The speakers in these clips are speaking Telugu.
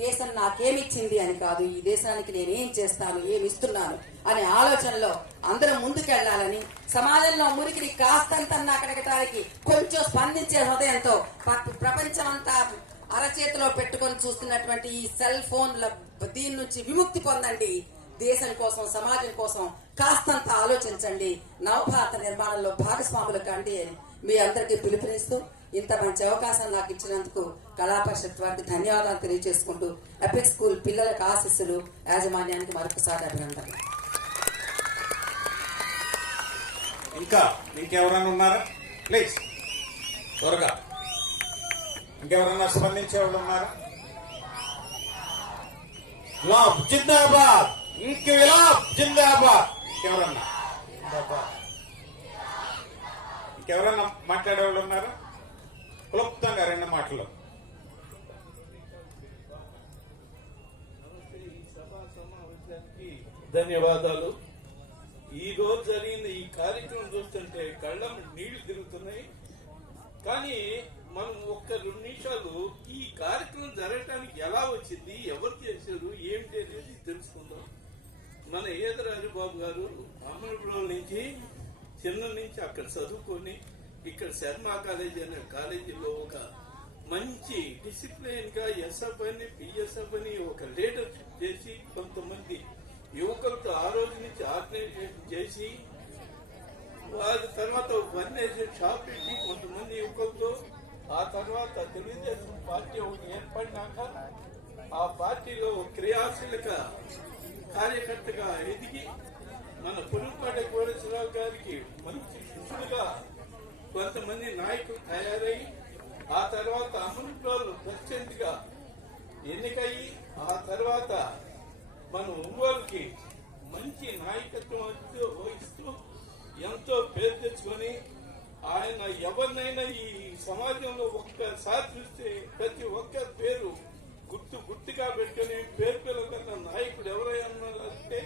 దేశం నాకేమిచ్చింది అని కాదు, ఈ దేశానికి నేనేం చేస్తాను, ఏమి ఇస్తున్నాను అనే ఆలోచనలో అందరం ముందుకెళ్లాలని, సమాజంలో మురికిని కాస్తంతన్నా కడగటానికి కొంచెం స్పందించే హృదయంతో ప్రపంచం అంతా అరచేతిలో పెట్టుకొని చూస్తున్నటువంటి ఈ సెల్ ఫోన్ల దీని నుంచి విముక్తి పొందండి. దేశం కోసం, సమాజం కోసం కాస్తంత ఆలోచించండి. నవభారత నిర్మాణంలో భాగస్వాములు కండి అని మీ అందరికీ పిలుపునిస్తూ ఇంత మంచి అవకాశం నాకు ఇచ్చినందుకు కళా పరిషత్ వారికి ధన్యవాదాలు తెలియజేసుకుంటూ ఎపిక్ స్కూల్ పిల్లలకు ఆశీస్సులు, యాజమాన్యానికి మరొకసారి అభినందనలు. ఇంకా ఇంకెవరైనా ఉన్నారా? ప్లీజ్ త్వరగా. ఇంకెవరన్నా స్పందించే వాళ్ళు ఉన్నారా? గులాబ్ జిందాబాద్, ఇంక్విలాబ్ జిందాబాద్. ఇంకెవరన్నా మాట్లాడే వాళ్ళు ఉన్నారా? క్లుప్తంగా 2 మాటలు. ధన్యవాదాలు. ఈ రోజు జరిగిన ఈ కార్యక్రమం చూస్తుంటే కళ్ళ నీళ్లు తిరుగుతున్నాయి. కానీ మనం ఒక్క 2 నిమిషాలు ఈ కార్యక్రమం జరగటానికి ఎలా వచ్చింది, ఎవరు చేశారు, ఏమిటి అనేది తెలుసుకుందాం. మన ఏదర హరిబాబు గారు అమరపురం నుంచి చిన్న నుంచి అక్కడ చదువుకొని ఇక్కడ శర్మ కాలేజీ అనే కాలేజీలో ఒక మంచి డిసిప్లైన్ గా ఎస్ఎఫ్ అని పిఎస్ఎఫ్ అని ఒక లీడర్షిప్ చేసి కొంతమంది యువకులతో ఆ రోజు నుంచి ఆర్గనైజేషన్ చేసి వారి తర్వాత ఫర్నిచర్ షాప్ పెట్టి కొంతమంది యువకులతో ఆ తర్వాత తెలుగుదేశం పార్టీ ఒకటి ఏర్పడినాక ఆ పార్టీలో క్రియాశీలక కార్యకర్తగా ఎదిగి మన పురుపాటి కోటేశ్వరరావు గారికి మంచి శిష్యులుగా కొంతమంది నాయకులు తయారై ఆ తర్వాత అమృతరావు ప్రెసిడెంట్ గా ఎన్నికయ్యి ఆ తర్వాత మన ఒంగోలుకి మంచి నాయకత్వం వహిస్తూ ఎంతో పేరు తెచ్చుకొని ఆయన ఎవరినైనా ఈ సమాజంలో ఒక్కసారి చూస్తే ప్రతి ఒక్కరి పేరు గుర్తుగా పెట్టుకుని పేరు పిల్లల నాయకుడు ఎవరైనా అంటే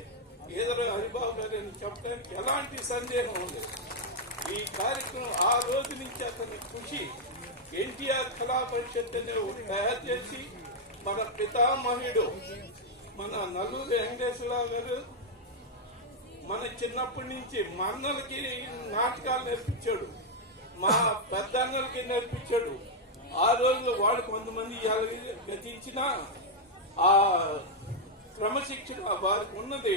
ఏదో హరిబాబు గారు అని చెప్పడానికి ఎలాంటి సందేహం ఉంది. ఈ కార్యక్రమం ఆ రోజు నుంచి అతని కృషి ఎన్టీఆర్ కళా పరిషత్ అనే తయారు చేసి మన పితామహుడు మన నల్లూరు వెంకటేశ్వరరావు గారు మన చిన్నప్పటి నుంచి మా అన్నలకి నాటకాలు నేర్పించాడు, మా పెద్దన్నలకి నేర్పించాడు. ఆ రోజుల్లో వాడు కొంతమంది గతించిన ఆ క్రమశిక్షణ వారికి ఉన్నది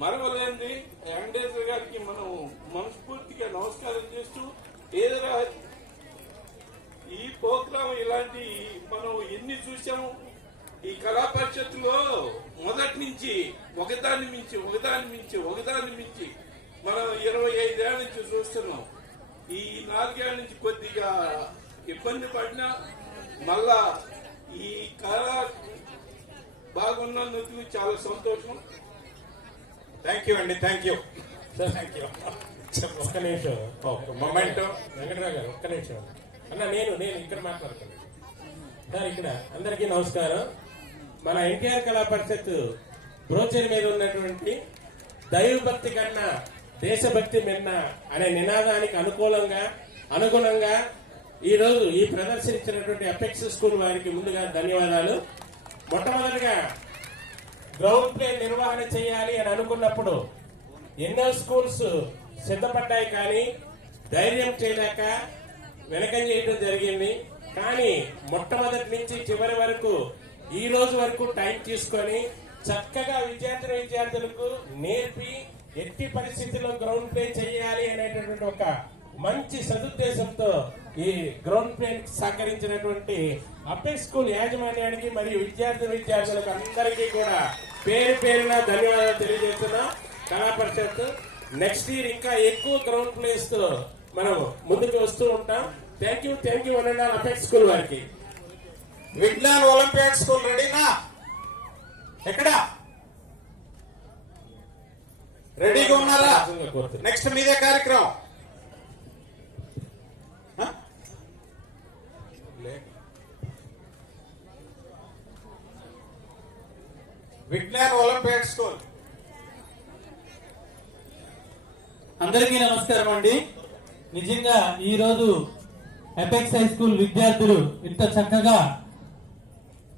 మరవలేంది. వెంకటేశ్వర గారికి మనం మనస్ఫూర్తిగా నమస్కారం చేస్తూ ఏదైనా ఈ ప్రోగ్రాం ఇలాంటి మనం ఎన్ని చూసాము. ఈ కళా పరిషత్తులో మొదటి నుంచి ఒకదాని మించి మనం 25 ఏళ్ల నుంచి చూస్తున్నాం. ఈ 4 ఏళ్ల నుంచి కొద్దిగా ఇబ్బంది పడినా మళ్ళా ఈ కళ బాగున్నందుకు చాలా సంతోషం. థ్యాంక్ యూ అండి. Thank you. ఒక్క నిమిషం మొమెంట్. వెంకటరావు గారు ఒక్క నిమిషం అన్న, నేను ఇక్కడ మాట్లాడుతున్నాను సార్. ఇక్కడ అందరికీ నమస్కారం. మన ఎన్టీఆర్ కళా పరిషత్ బ్రోచర్ మీద ఉన్నటువంటి దైవభక్తి కన్నా దేశభక్తి మిన్న అనే నినాదానికి అనుగుణంగా ఈ రోజు ఈ ప్రదర్శించినటువంటి అపెక్స్ స్కూల్ వారికి ముందుగా ధన్యవాదాలు. మొట్టమొదటిగా గ్రౌండ్ ప్లే నిర్వహణ చేయాలి అని అనుకున్నప్పుడు ఎన్నో స్కూల్స్ సిద్ధపడ్డాయి, కానీ ధైర్యం చేయలేక వెనకంజేయడం జరిగింది. కానీ మొట్టమొదటి నుంచి చివరి వరకు ఈ రోజు వరకు టైం తీసుకొని చక్కగా విద్యార్థులకు నేర్పి ఎట్టి పరిస్థితుల్లో గ్రౌండ్ ప్లే చేయాలి అనేటటువంటి ఒక మంచి సదుద్దేశంతో ఈ గ్రౌండ్ ప్లే సహకరించినటువంటి అపెక్స్ స్కూల్ యాజమాన్యానికి మరియు విద్యార్థులకు అందరికీ కూడా పేరున ధన్యవాదాలు తెలియజేస్తున్నాం. కళా పరిషత్ నెక్స్ట్ ఇయర్ ఇంకా ఎక్కువ గ్రౌండ్ ప్లేస్ తో మనం ముందుకు వస్తూ ఉంటాం. థ్యాంక్ యూ అనండి అపెక్స్ స్కూల్ వారికి. విజ్ఞాన్ ఒలింపియాడ్ స్కూల్ రెడీనా? ఎక్కడ రెడీగా ఉన్నారా? నెక్స్ట్ మీదే కార్యక్రమం. Vignan olympiad school. అందరికీ నమస్కారం అండి. నిజంగా ఈ రోజు అపెక్స్ హై స్కూల్ విద్యార్థులు ఇంత చక్కగా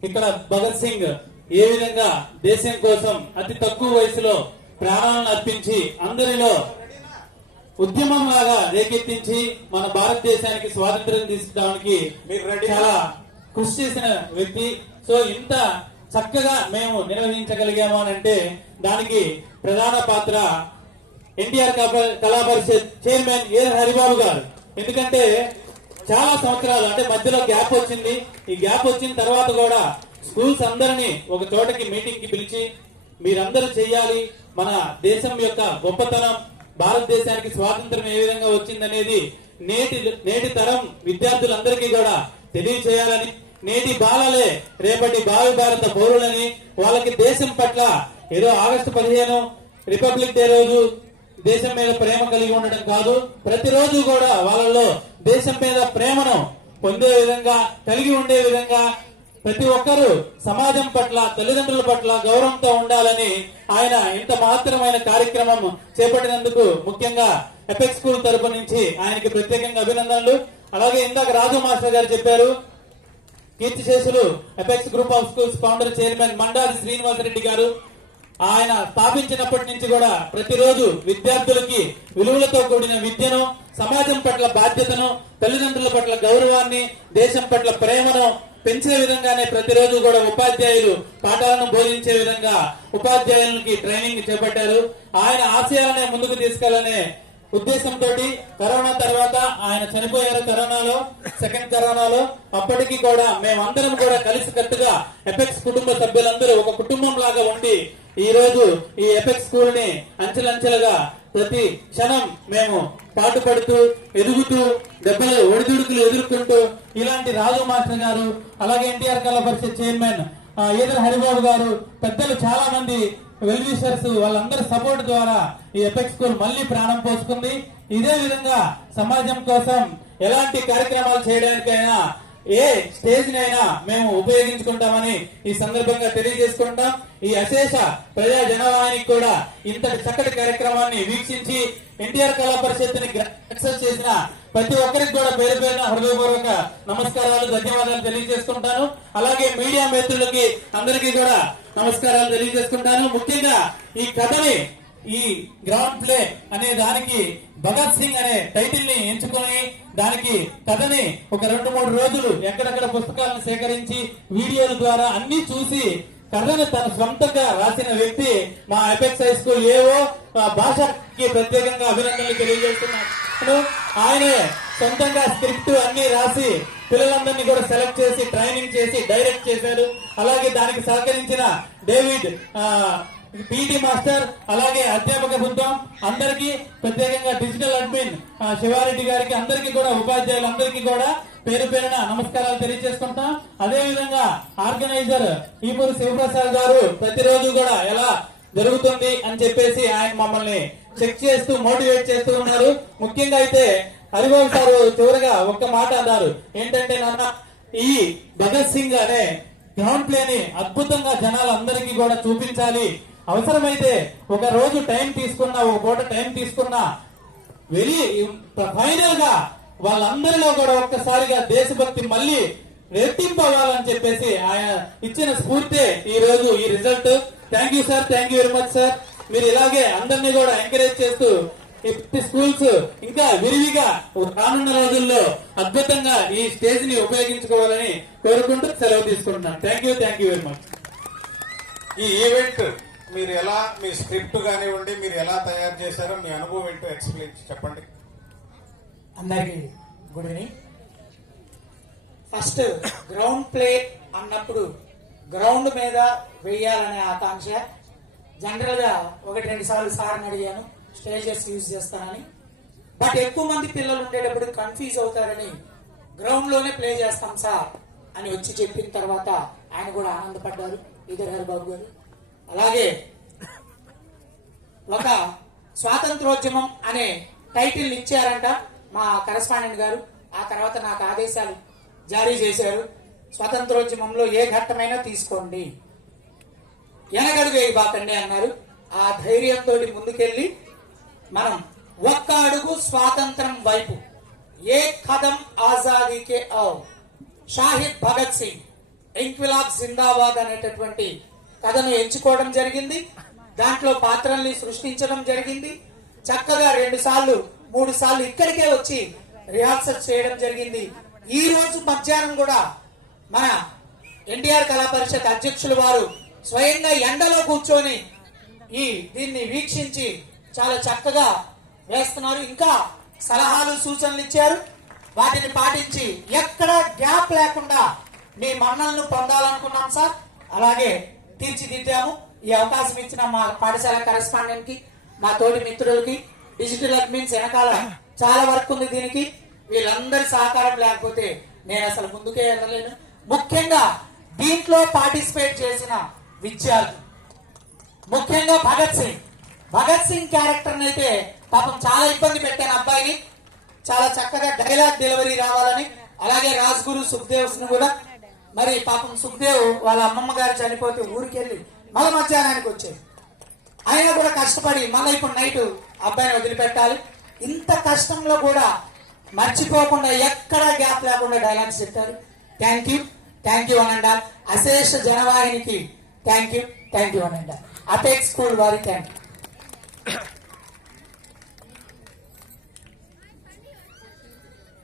ఇక్కడ భగత్ సింగ్ ఏ విధంగా దేశం కోసం అతి తక్కువ వయసులో ప్రాణాలను అర్పించి అందరిలో ఉద్యమం లాగా రేకెత్తించి మన భారతదేశానికి స్వాతంత్ర్యం తీసుకోవడానికి మీరు రెడీ? చాలా కృషి చేసిన వ్యక్తి. సో ఇంత చక్కగా మేము నిర్వహించగలిగాము అని అంటే దానికి ప్రధాన పాత్ర ఎన్టీఆర్ కళా పరిషత్ చైర్మన్ ఏ హరిబాబు గారు. ఎందుకంటే చాలా సంవత్సరాలు అంటే మధ్యలో గ్యాప్ వచ్చింది. ఈ గ్యాప్ వచ్చిన తర్వాత కూడా స్కూల్స్ అందరినీ ఒక చోటకి మీటింగ్ కి పిలిచి మీరందరూ చెయ్యాలి, మన దేశం యొక్క గొప్పతనం, భారతదేశానికి స్వాతంత్రం ఏ విధంగా వచ్చిందనేది నేటి తరం విద్యార్థులందరికీ కూడా తెలియచేయాలని, నేటి బాలలే రేపటి భావి భారత పౌరులని, వాళ్ళకి దేశం పట్ల ఏదో ఆగస్టు 15 రిపబ్లిక్ డే రోజు దేశం మీద ప్రేమ కలిగి ఉండడం కాదు, ప్రతిరోజు కూడా వాళ్ళలో దేశం మీద ప్రేమను పొందే విధంగా, కలిగి ఉండే విధంగా ప్రతి ఒక్కరూ సమాజం పట్ల, తల్లిదండ్రుల పట్ల గౌరవంతో ఉండాలని ఆయన ఇంత మహత్తరమైన కార్యక్రమం చేపట్టినందుకు ముఖ్యంగా ఎపెక్స్ స్కూల్ తరపు నుంచి ఆయనకి ప్రత్యేకంగా అభినందనలు. అలాగే ఇందాక రాజు మాస్టర్ గారు చెప్పారు, కీర్తిశేషులు apex group of schools founder chairman Mandadi Srinivasareddy గారు. ఆయన స్థాపించినప్పటి నుంచి కూడా ప్రతిరోజు విద్యార్థులకి విలువలతో కూడిన విద్యను, సమాజం పట్ల బాధ్యతను, తల్లిదండ్రుల పట్ల గౌరవాన్ని, దేశం పట్ల ప్రేమను పెంచే విధంగానే ప్రతిరోజు కూడా ఉపాధ్యాయులు పాఠాలను బోధించే విధంగా ఉపాధ్యాయులకి ట్రైనింగ్ చేపట్టారు. ఆయన ఆశయాలనే ముందుకు తీసుకెళ్లనే ఉద్దేశంతో కరోనా తర్వాత ఆయన చనిపోయారు, కరోనాలో, సెకండ్ కరోనాలో. అప్పటికి కూడా మేమందరం కూడా కలిసికట్టుగా ఎపెక్స్ కుటుంబ సభ్యులందరూ ఒక కుటుంబం లాగా ఉండి ఈ రోజు ఈ ఎపెక్స్ స్కూల్ ని అంచెలంచెలుగా ప్రతి క్షణం మేము పాటుపడుతూ ఎదుగుతూ దెబ్బలు ఒడిదుడుకులు ఎదుర్కొంటూ ఇలాంటి రాజు మాస్టర్ గారు, అలాగే ఎన్టీఆర్ కళా పరిషత్ చైర్మన్ ఈదర హరిబాబు గారు, పెద్దలు చాలా మంది వెల్ విషర్స్ వాళ్ళందరి సపోర్ట్ ద్వారా ఈ ఎపెక్స్ స్కూల్ మళ్ళీ ప్రాణం పోసుకుంది. ఇదే విధంగా సమాజం కోసం ఎలాంటి కార్యక్రమాలు చేయడానికైనా ఏ స్టేజ్ నైనా మేము ఉపయోగించుకుంటామని ఈ సందర్భంగా తెలియజేసుకుంటాం. ఈ అశేష ప్రజా జనవాహినికి కూడా ఇంతటి చక్కటి కార్యక్రమాన్ని వీక్షించి ఎన్టీఆర్ కళా పరిషత్ ని సక్సెస్ చేసిన ప్రతి ఒక్కరికి కూడా పేరు పేరున హృదయపూర్వక నమస్కారాలు, ధన్యవాదాలు తెలియజేసుకుంటాను. అలాగే మీడియా మిత్రులకి అందరికీ కూడా నమస్కారాలు తెలియజేసుకుంటాను. ముఖ్యంగా ఈ కథని, ఈ గ్రౌండ్ ప్లే అనే దానికి భగత్ సింగ్ అనే టైటిల్ ని ఎంచుకొని దానికి కథని ఒక 2-3 రోజులు ఎక్కడెక్కడ పుస్తకాలను సేకరించి వీడియోల ద్వారా అన్ని చూసి కథను తన సొంతంగా రాసిన వ్యక్తి మా ఎపెక్స్ హై స్కూల్ ఏవో భాషకి ప్రత్యేకంగా అభినందనలు తెలియజేస్తున్నాను. ఆయనే సొంతంగా స్క్రిప్ట్ అన్ని రాసి పిల్లలందరినీ కూడా సెలెక్ట్ చేసి ట్రైనింగ్ చేసి డైరెక్ట్ చేశారు. అలాగే దానికి సహకరించిన డేవిడ్ పీటీ మాస్టర్, అలాగే అధ్యాపక బృందం అందరికీ, ప్రత్యేకంగా డిజిటల్ అడ్మిన్ శివారెడ్డి గారికి, అందరికీ కూడా ఉపాధ్యాయులందరికీ కూడా పేరు పేరున నమస్కారాలు తెలియజేసుకుంటాం. అదే విధంగా ఆర్గనైజర్ ఈపూరు శివప్రసాద్ గారు ప్రతిరోజు కూడా ఎలా జరుగుతుంది అని చెప్పేసి ఆయన మమ్మల్ని చెక్ చేస్తూ మోటివేట్ చేస్తూ ఉన్నారు. ముఖ్యంగా అయితే హరిబాబు సారు చివరిగా ఒక్క మాట అన్నారు, ఏంటంటే నాన్న ఈ భగత్ సింగ్ అనే గ్రౌండ్ ప్లే ని అద్భుతంగా జనాలందరికీ కూడా చూపించాలి, అవసరమైతే ఒక రోజు టైం తీసుకున్నా, ఒక పూట టైం తీసుకున్నా వెళ్ళి ఫైనల్ గా వాళ్ళందరిలో కూడా ఒక్కసారిగా దేశభక్తి మళ్ళీ రెట్టింపు అవ్వాలని చెప్పేసి ఆయన ఇచ్చిన స్ఫూర్తే ఈ రోజు ఈ result. Thank you sir, thank you very much sir. మీరు ఇలాగే అందరినీ కూడా ఎంకరేజ్ చేస్తూ స్కూల్స్ ఇంకా విరివిగా రానున్న రోజుల్లో అద్భుతంగా ఈ స్టేజ్ ని ఉపయోగించుకోవాలని కోరుకుంటూ సెలవు తీసుకుంటున్నాను. Thank you very much. ఈ ఈవెంట్ మీరు ఎలా, మీ స్క్రిప్ట్ కానివ్వండి, మీరు ఎలా తయారు చేశారో మీ అనుభవం ఏంటో ఎక్స్ప్లెయిన్ చెప్పండి. అందరికి good evening. First ground play అన్నప్పుడు గ్రౌండ్ మీద వేయాలనే ఆకాంక్ష. జనరల్ గా 1-2 సార్లు సార్ని అడిగాను స్టేజెస్ యూజ్ చేస్తానని, బట్ ఎక్కువ మంది పిల్లలు ఉండేటప్పుడు కన్ఫ్యూజ్ అవుతారని గ్రౌండ్ లోనే ప్లే చేస్తాం సార్ అని వచ్చి చెప్పిన తర్వాత ఆయన కూడా ఆనందపడ్డారు, ఈదర్ హరిబాబు గారు. అలాగే ఒక స్వాతంత్రోద్యమం అనే టైటిల్ ఇచ్చారంట మా కరెస్పాండెంట్ గారు. ఆ తర్వాత నాకు ఆదేశాలు జారీ చేశారు, స్వాతంత్రోద్యమంలో ఏ ఘట్టమైనా తీసుకోండి, వెనకడుగు వేయబాకండి అన్నారు. ఆ ధైర్యంతో ముందుకెళ్లి మనం ఒక్క అడుగు స్వాతంత్రం వైపు, ఏ కదం ఆజాదీకే ఔ, షాహిద్ భగత్ సింగ్ ఇంక్విలాబ్ జిందాబాద్ అనేటటువంటి కథను ఎంచుకోవడం జరిగింది. దాంట్లో పాత్రల్ని సృష్టించడం జరిగింది. చక్కగా 2 సార్లు 3 సార్లు ఇక్కడికే వచ్చి రిహార్సల్ చేయడం జరిగింది. ఈ రోజు మధ్యాహ్నం కూడా మన ఎన్టీఆర్ కళా పరిషత్ అధ్యక్షులు వారు స్వయంగా ఎండలో కూర్చొని దీన్ని వీక్షించి చాలా చక్కగా వేస్తున్నారు. ఇంకా సలహాలు సూచనలు ఇచ్చారు. వాటిని పాటించి ఎక్కడ గ్యాప్ లేకుండా మీ మన్నలను పొందాలనుకున్నాం సార్. అలాగే తీర్చిదిద్దాము. ఈ అవకాశం ఇచ్చిన మా పాఠశాల కరెస్పాండెంట్ కి, మా తోటి మిత్రులకి, డిజిటల్ అడ్మిన్స్ వెనకాల చాలా వర్క్ ఉంది దీనికి. వీళ్ళందరి సహకారం లేకపోతే నేను అసలు ముందుకే వెళ్ళలేను. ముఖ్యంగా దీంట్లో పార్టిసిపేట్ చేసిన విద్యార్థి, ముఖ్యంగా భగత్ సింగ్ క్యారెక్టర్ అయితే పాపం చాలా ఇబ్బంది పెట్టాను అబ్బాయిని. చాలా చక్కగా డైలాగ్ డెలివరీ రావాలని. అలాగే రాజ్గురు సుఖ్దేవ్ కూడా, మరి పాపం సుఖ్దేవ్ వాళ్ళ అమ్మమ్మ గారు చనిపోతే ఊరికెళ్ళి మళ్ళీ మధ్యాహ్నానికి వచ్చాయి. అయినా కూడా కష్టపడి మళ్ళీ ఇప్పుడు నైట్ అబ్బాయిని వదిలిపెట్టాలి. ఇంత కష్టంలో కూడా మర్చిపోకుండా ఎక్కడ గ్యాప్ లేకుండా డైలాగ్స్ చెప్పారు. థ్యాంక్ యూ అనండి. అశేష జనవాహినికి థ్యాంక్ యూ అనండి. అపెక్స్ స్కూల్ వారి థ్యాంక్ యూ.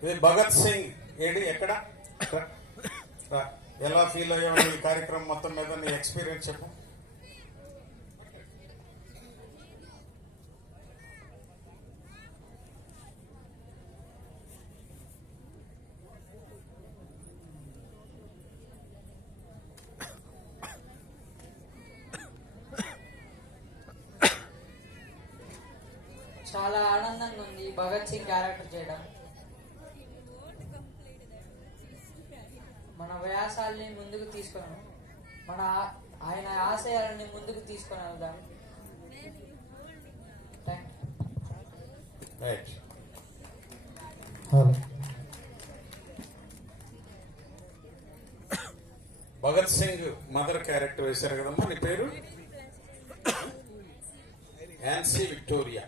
ఇది భగత్ సింగ్ ఏడి ఎక్కడ ఎలా ఫీల్ అయ్యావు ఈ కార్యక్రమం మొత్తం మీద నీ ఎక్స్పీరియన్స్ చెప్పు. చాలా ఆనందంగా ఉంది భగత్ సింగ్ క్యారెక్టర్ చేయడం. మన వ్యాసాలని ముందుకు తీసుకున్నాం, ఆయన ఆశయాలని ముందుకు తీసుకుని వెళ్దాం. భగత్ సింగ్ మదర్ క్యారెక్టర్ వేశారు కదమ్మా, నీ పేరు ANSI Victoria.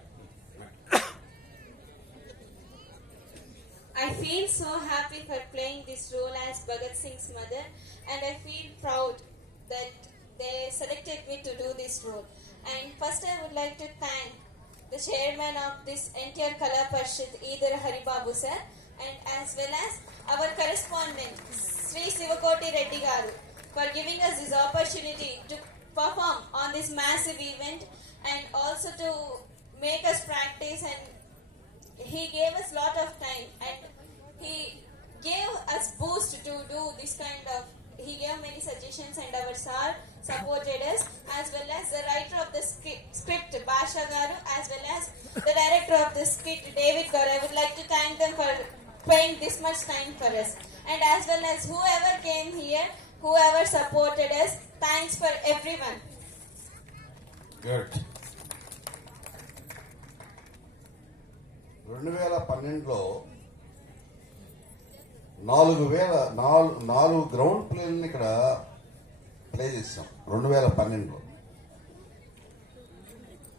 I feel so happy for playing this role as Bhagat Singh's mother, and I feel proud that they selected me to do this role. And first I would like to thank the chairman of this NTR Kala Parishad, Idar Haribabu sir, and as well as our correspondent Sri Sivakoti Reddy garu for giving us this opportunity to perform on this massive event, and also to make us practice. And he gave us lot of time, and he gave us boost to do this kind of. He gave many suggestions, and our sir supported us, as well as the writer of the script Basha garu, as well as the director of the script David garu. I would like to thank them for paying this much time for us, and as well as whoever came here, whoever supported us. Thanks for everyone. Good. 2012లో 4 గ్రౌండ్ ప్లేని ఇక్కడ ప్లే చేసాం. 2012లో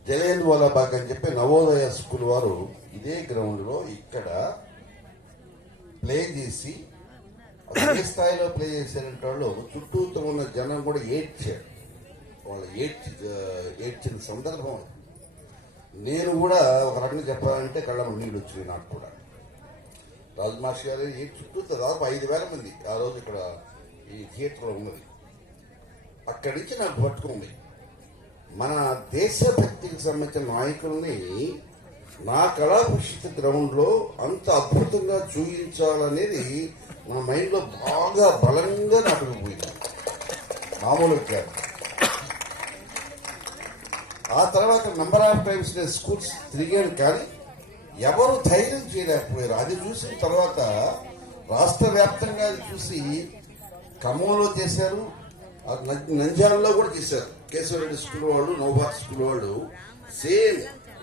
జలియన్ వాలాబాగ్ అని చెప్పి నవోదయ స్కూల్ వారు ఇదే గ్రౌండ్ లో ఇక్కడ ప్లే చేసి ఏ స్థాయిలో ప్లే చేశారంటే వాళ్ళు చుట్టూతో ఉన్న జనం కూడా ఏడ్చారు. వాళ్ళు ఏడ్చిన సందర్భం. నేను కూడా ఒక రకంగా చెప్పాలంటే కళ్ళ నీళ్ళు వచ్చినాయి నాకు కూడా. రాజమాషి గారు ఈ చుట్టూ దాదాపు 5,000 మంది ఆ రోజు ఇక్కడ ఈ థియేటర్లో ఉన్నది. అక్కడి నుంచి నాకు పట్టుకుంది. మన దేశభక్తికి సంబంధించిన నాయకుల్ని నా కళా పరిషత్ గ్రౌండ్లో అంత అద్భుతంగా చూపించాలనేది నా మైండ్లో బాగా బలంగా నాటుకుపోయింది. మామూలుగా కాదు. ఆ తర్వాత నెంబర్ ఆఫ్ టైమ్స్ నేను స్కూల్స్ తిరిగాను, కానీ ఎవరు ధైర్యం చేయలేకపోయారు. అది చూసిన తర్వాత రాష్ట్ర వ్యాప్తంగా అది చూసి ఖమ్మంలో చేశారు, నంద్యాలలో కూడా చేశారు. కేశవరెడ్డి స్కూల్ వాళ్ళు, నవభారత్ స్కూల్ వాళ్ళు సేమ్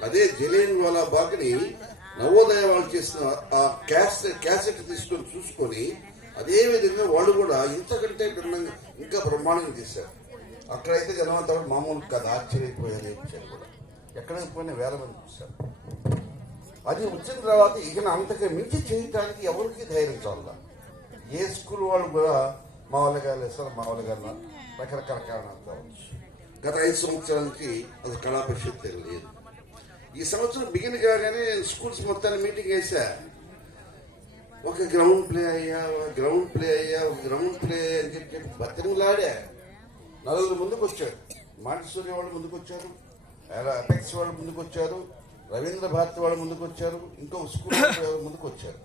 అదే జలియన్ వాలాబాగ్ని నవోదయ వాళ్ళు చేసిన ఆ క్యాసెట్ తీసుకొని చూసుకొని అదే విధంగా వాళ్ళు కూడా ఇంతకంటే భిన్నంగా ఇంకా బ్రహ్మాండంగా చేశారు. అక్కడైతే జనం అంతా మామూలు కాదు, ఆశ్చర్యపోయారు. ఏడ్చారు కూడా. ఎక్కడికి పోయినా 1000 మంది చూశారు. అది వచ్చిన తర్వాత ఇక అంతకు మించి చేయటానికి ఎవరికి ధైర్యం చాల. ఏ స్కూల్ వాళ్ళు కూడా మామూలుగా లేదు మామూలుగా రకరకాల కారణాలతో అవ్వచ్చు. గత 5 సంవత్సరాల నుంచి అది కళా పరిషత్ లేదు. ఈ సంవత్సరం బిగిన్ కాగానే స్కూల్స్ మొత్తాన్ని మీటింగ్ వేసా. ఒక గ్రౌండ్ ప్లే అయ్యా అని చెప్పి బతిలాడా. 4 ముందుకు వచ్చారు. మాంటసూరి వాళ్ళు ముందుకు వచ్చారు, అపెక్స్ వాళ్ళు ముందుకు వచ్చారు, రవీంద్ర భారతి వాళ్ళు ముందుకు వచ్చారు, ఇంకో స్కూల్ ముందుకు వచ్చారు.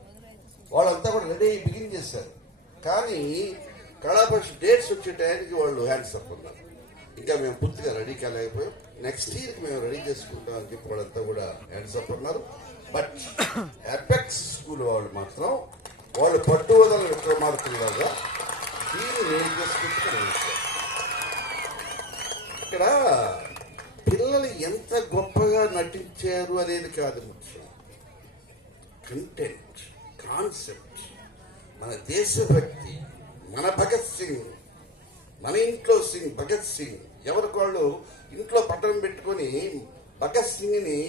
వాళ్ళంతా కూడా రెడీ బిగిన్ చేశారు. కానీ కళాపరిషత్ డేట్స్ వచ్చే టైంకి వాళ్ళు హ్యాండ్స్ అప్ ఉన్నారు. ఇంకా మేము పూర్తిగా రెడీ కాలేకపోయాం. నెక్స్ట్ ఇయర్కి మేము రెడీ చేసుకుంటాం అని చెప్పి వాళ్ళంతా కూడా హ్యాండ్స్ అప్ ఉన్నారు. బట్ అపెక్స్ స్కూల్ వాళ్ళు మాత్రం వాళ్ళు పట్టువదల విక్రమార్కులాగా దీన్ని రెడీ చేసుకుంటూ ఇక్కడ పిల్లలు ఎంత గొప్పగా నటించారు అనేది కాదు ముఖ్యం. కంటెంట్, కాన్సెప్ట్, మన దేశభక్తి, మన భగత్ సింగ్, మన ఇంట్లో సింగ్ భగత్ సింగ్ ఎవరికి వాళ్ళు ఇంట్లో పట్టణం పెట్టుకొని భగత్ సింగ్ని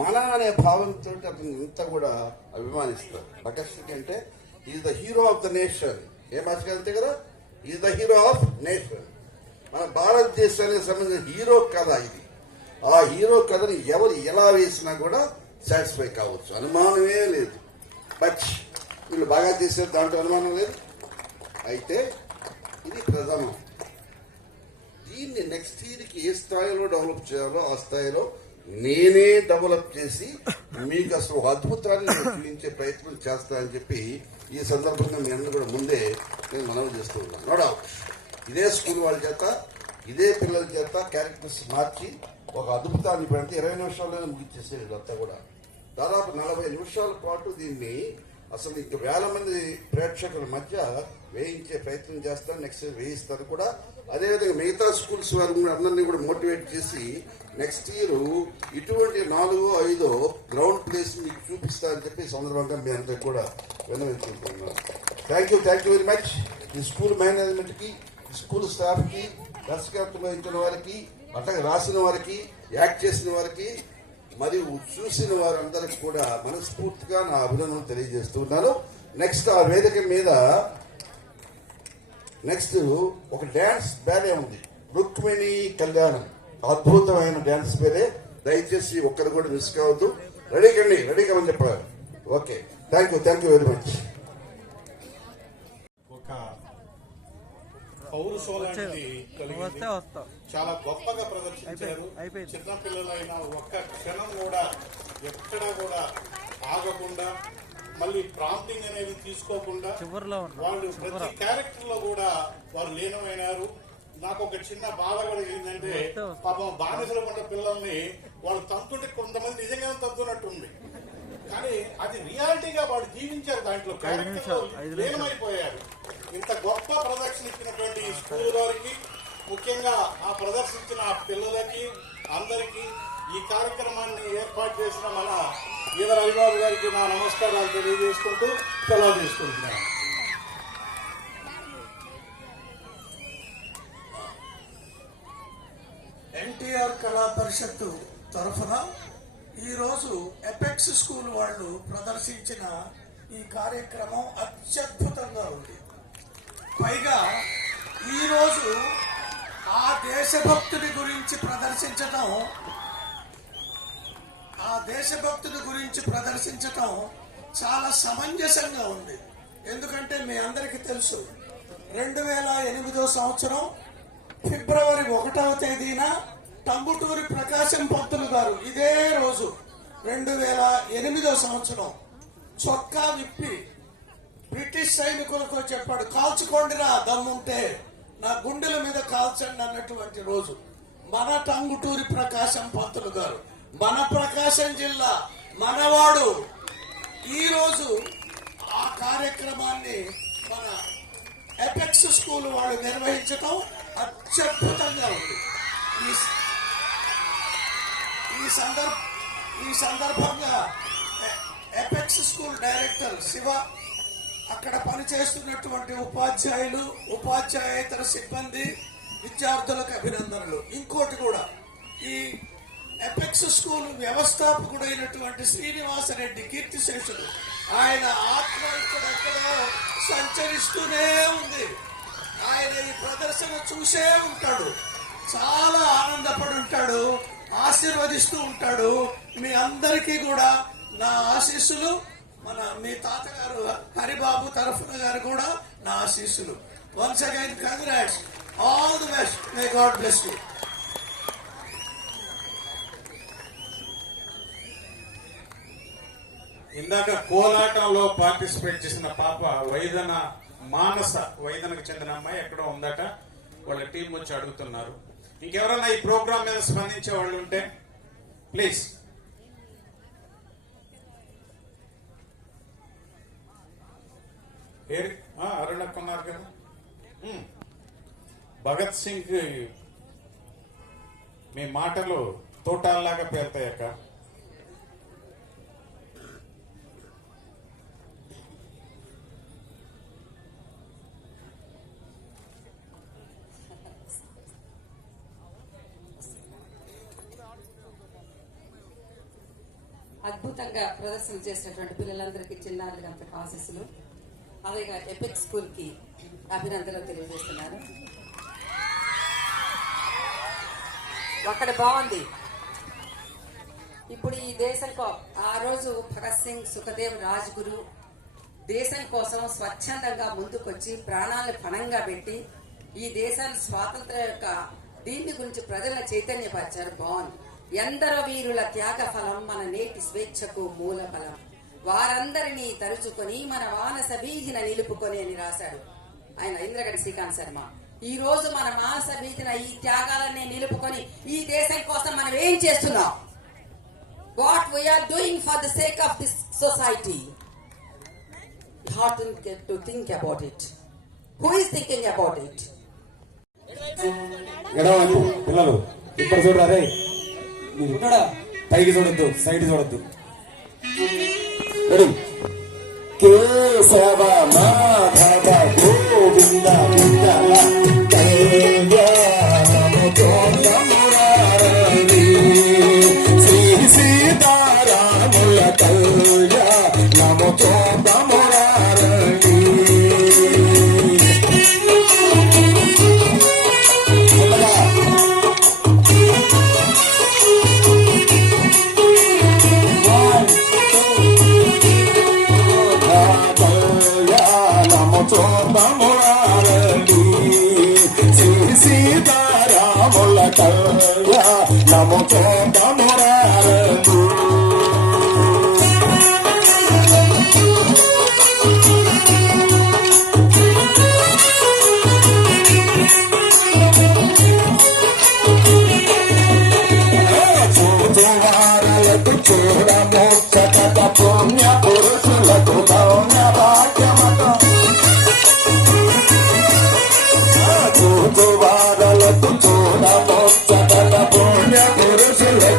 మన అనే భావంతో అతను ఇంత కూడా అభిమానిస్తారు. భగత్ సింగ్ అంటే is the hero of the nation. ఏ మాటగా అంతే కదా, is the hero of nation. మన భారతదేశానికి సంబంధించిన హీరో కథ ఇది. ఆ హీరో కథని ఎవరు ఎలా వేసినా కూడా సాటిస్ఫై కావచ్చు, అనుమానమే లేదు. బట్ వీళ్ళు బాగా చేసేది దాంట్లో అనుమానం లేదు. అయితే ఇది ప్రధానం. దీన్ని నెక్స్ట్ ఇయర్కి ఏ స్థాయిలో డెవలప్ చేయాలో ఆ స్థాయిలో నేనే డెవలప్ చేసి మీకు అసలు ఒక అద్భుతాన్ని చూపించే ప్రయత్నం చేస్తానని చెప్పి ఈ సందర్భంగా మీ అందరూ కూడా ముందే నేను మనవి చేస్తూ ఉన్నాను. నో డౌట్ ఇదే స్కూల్ వాళ్ళ చేత, ఇదే పిల్లల చేత క్యారెక్టర్స్ మార్చి ఒక అద్భుతాన్ని పెడితే 20 నిమిషాల్లోనే ముగించేసేది. ఇదంతా కూడా దాదాపు 40 నిమిషాల పాటు దీన్ని అసలు ఇంక 1000 మంది ప్రేక్షకుల మధ్య వేయించే ప్రయత్నం చేస్తాను. నెక్స్ట్ వేయిస్తారు కూడా. అదేవిధంగా మిగతా స్కూల్స్ వారిని అందరినీ కూడా మోటివేట్ చేసి నెక్స్ట్ ఇయర్ ఇటువంటి 4-5 గ్రౌండ్ ప్లేస్ మీకు చూపిస్తారని చెప్పి సందర్భంగా మీ అందరికి కూడా విన్నవించుకుంటున్నాను. Thank you very much. ఈ స్కూల్ మేనేజ్మెంట్కి, స్కూల్ స్టాఫ్కి, దర్శకత్వం వహించిన వారికి, అట్లాగే రాసిన వారికి, యాక్ట్ చేసిన వారికి మరియు చూసిన వారందరికి కూడా మనస్ఫూర్తిగా నా అభినందనలు తెలియజేస్తున్నాను. నెక్స్ట్ ఆ వేదిక మీద నెక్స్ట్ ఒక డ్యాన్స్ బ్యాలే ఉంది, రుక్మిణి కళ్యాణం. అద్భుతమైన డ్యాన్స్ పేరే. దయచేసి ఒక్కరు కూడా మిస్ కావద్దు. రెడీ కమని చెప్పారు. Okay, thank you very much. ఒక పౌరుషోలాంటి కలిగింది. చాలా గొప్పగా ప్రదర్శించారు. చిన్న పిల్లలైన ఒక్క క్షణం కూడా ఎక్కడా కూడా ఆగకుండా, మళ్ళీ ప్రాంప్టింగ్ అనేది తీసుకోకుండా వాళ్ళు ప్రతి క్యారెక్టర్ లో కూడా వారు లీనమైనారు. నాకు ఒక చిన్న బాధ కలిగిందంటే, పాపం బానిసలు ఉన్న పిల్లల్ని వాళ్ళు తంతుంటే కొంతమంది నిజంగానే తంతున్నట్టుంది. కానీ అది రియాలిటీగా వాళ్ళు జీవించారు, దాంట్లో క్యారెక్టర్ లీనమైపోయారు. ఇంత గొప్ప ప్రదర్శన ఇచ్చినటువంటి ఈ స్కూల్ వారికి, ముఖ్యంగా ఆ ప్రదర్శించిన పిల్లలకి అందరికీ, ఈ కార్యక్రమాన్ని ఏర్పాటు చేసిన మన ఈదర అలిబాబు గారికి నా నమస్కారాలు తెలియజేసుకుంటూ సెలవు తీసుకుంటున్నాను. ఎన్టీఆర్ కళా పరిషత్తు తరఫున ఈరోజు ఎపెక్స్ స్కూల్ వాళ్ళు ప్రదర్శించిన ఈ కార్యక్రమం అత్యద్భుతంగా ఉంది. పైగా ఈరోజు ఆ దేశభక్తుడి గురించి ప్రదర్శించటం చాలా సమంజసంగా ఉంది. ఎందుకంటే మీ అందరికీ తెలుసు, 2008 సంవత్సరం ఫిబ్రవరి 1వ తేదీన టంగుటూరి ప్రకాశం పంతులు గారు ఇదే రోజు 2008 సంవత్సరం చొక్కా విప్పి బ్రిటిష్ సైనికులతో చెప్పాడు, కాల్చుకోండిరా దమ్ముంటే, నా గుండెల మీద కాల్చండి అన్నటువంటి రోజు. మన టంగుటూరి ప్రకాశం పంతులు గారు, మన ప్రకాశం జిల్లా మనవాడు. ఈరోజు ఆ కార్యక్రమాన్ని మన ఎపెక్స్ స్కూల్ వాళ్ళు నిర్వహించడం అత్యద్భుతంగా ఉంది. ఈ సందర్భంగా ఎపెక్స్ స్కూల్ డైరెక్టర్ శివ, అక్కడ పనిచేస్తున్నటువంటి ఉపాధ్యాయులు, ఉపాధ్యాయేతర సిబ్బంది, విద్యార్థులకు అభినందనలు. ఇంకోటి కూడా, ఈ ఎపెక్స్ స్కూల్ వ్యవస్థాపకుడైనటువంటి శ్రీనివాసరెడ్డి కీర్తిశేషుడు, ఆయన ఆత్మ ఇక్కడెక్కడో సంచరిస్తూనే ఉంది. ఆయన ఈ ప్రదర్శన చూసే ఉంటాడు, చాలా ఆనందపడి ఉంటాడు, ఆశీర్వదిస్తూ ఉంటాడు. మీ అందరికీ కూడా నా ఆశీస్సులు, మీ తాతగారు హరిబాబు తరఫున గారు కూడా నా ఆశీస్సులు. Once again congrats, all the best, may God bless you. ఇందాక కోలాటంలో పార్టిసిపేట్ చేసిన పాప వైదన, మానస వైదనకు చెందిన అమ్మాయి ఎక్కడో ఉందట. వాళ్ళ టీం వచ్చి అడుగుతున్నారు. ఇంకెవరన్నా ఈ ప్రోగ్రామ్ మీద స్పందించే వాళ్ళు ఉంటే ప్లీజ్. అరుణక్ ఉన్నారు కదా. భగత్ సింగ్ మీ మాటలు తోటాల్లాగా పేరుతాయక్క. అద్భుతంగా ప్రదర్శన చేసినటువంటి పిల్లలందరికీ చిన్నారులంత ఆశీస్సులు. అలాగే ఎపిక్ స్కూల్ కి అభినందనలు తెలియజేస్తున్నారు. అక్కడ బాగుంది. ఇప్పుడు ఈ దేశం ఆ రోజు భగత్ సింగ్, సుఖదేవ్, రాజ్గురు దేశం కోసం స్వచ్ఛందంగా ముందుకొచ్చి ప్రాణాలను పణంగా పెట్టి ఈ దేశాన్ని స్వాతంత్ర్యం యొక్క దీని గురించి ప్రజల చైతన్యపరిచారు. బాగుంది. ఎందరో వీరుల త్యాగ ఫలం మన నేటి స్వేచ్ఛకు మూల ఫలం. వారందరినీ తలుచుకొని మన మానస వీధిన నిలుపుకొని అని రాశాడు ఆయన, ఇంద్రగడ్డి శ్రీకాంత్ శర్మ. ఈ రోజు మన మానస వీధిన ఈ త్యాగాలన్నీ నిలుపుకొని ఈ దేశం కోసం మనం ఏం చేస్తున్నాం? What we are doing for the sake of this society. You have to think about it. Who is thinking about it? ఎడవైపు పిల్లలు ఇక్కడ చూడరా, పైకి చూడొద్దు, సైడ్ చూడొద్దు. కేశవ మాధవ గోవింద విఠల శ్రీ సీతారాముల కళ్యాణము చోదమురారణి. సీతారాముల కళ్యాణము చోదమురారణి. చూచువారులకు చూడమోక్షత పుణ్య పురుషులకు మౌన భాగ్యమత. చూచువారులకు చూడమోక్షత పుణ్య పురుషులకు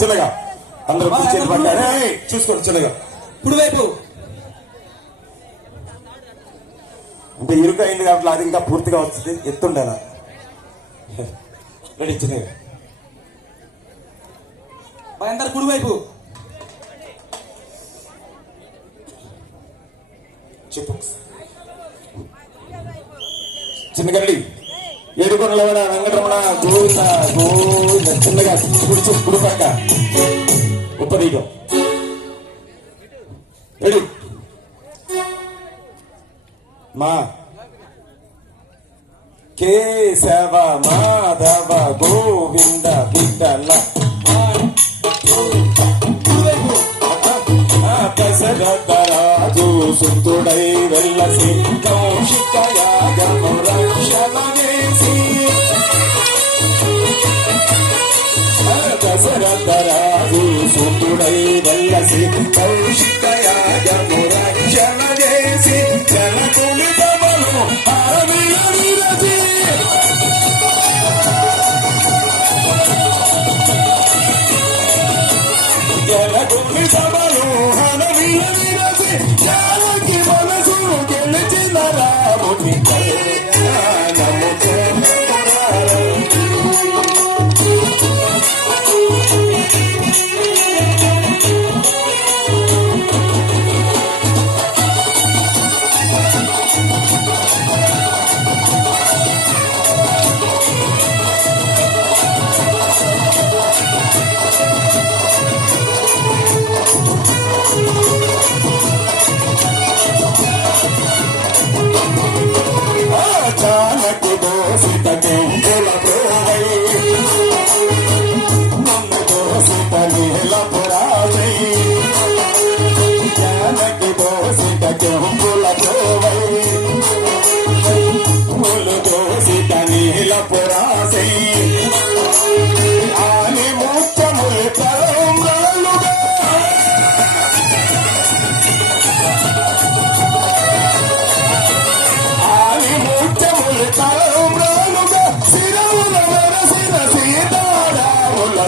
చిన్నగా అందరూ కూర్చొని పడ్డారు. చూసుకోండి చిన్నగా కుడివైపు అంటే ఇరుకు అయింది కాబట్టి అది ఇంకా పూర్తిగా వస్తుంది. ఎత్తుండేనా రెడీ చిన్నగా అందరు కుడివైపు చెప్పు చిన్నగల్లి ఏడుకొండల వెంకటరమణ గోవింద గోవింద చిన్నగా కూర్చో కుడి పక్క ఉపదీపం రెడీ మా కేశవ మాధవ గోవింద విఠల దశరథరాజు సుతుడై వెల్లసి కౌశిక యాగము రక్షణ చేసి దశరథరాజు సుతుడై వెల్లసి కౌశిక యాగము రక్షణ చేసి జనకుని సభలు అరవిల విరచి జనకుని సభలు హరవిల విరచి జానకి మనసు గెలిచిన రాముని కళ్యాణము జానకి దోసిత కెంపుల ప్రోవై నన్ను దోసిత నీల పురావై జానకి దోసిత కెంపుల ప్రోవై ములు దోసిత నీల పురాసై ఆని ముచ్చములు తరంగాలుగా తలంబ్రాలుగా శిరముల వరసిన సీతారాముల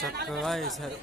చక్కగా వేశారు.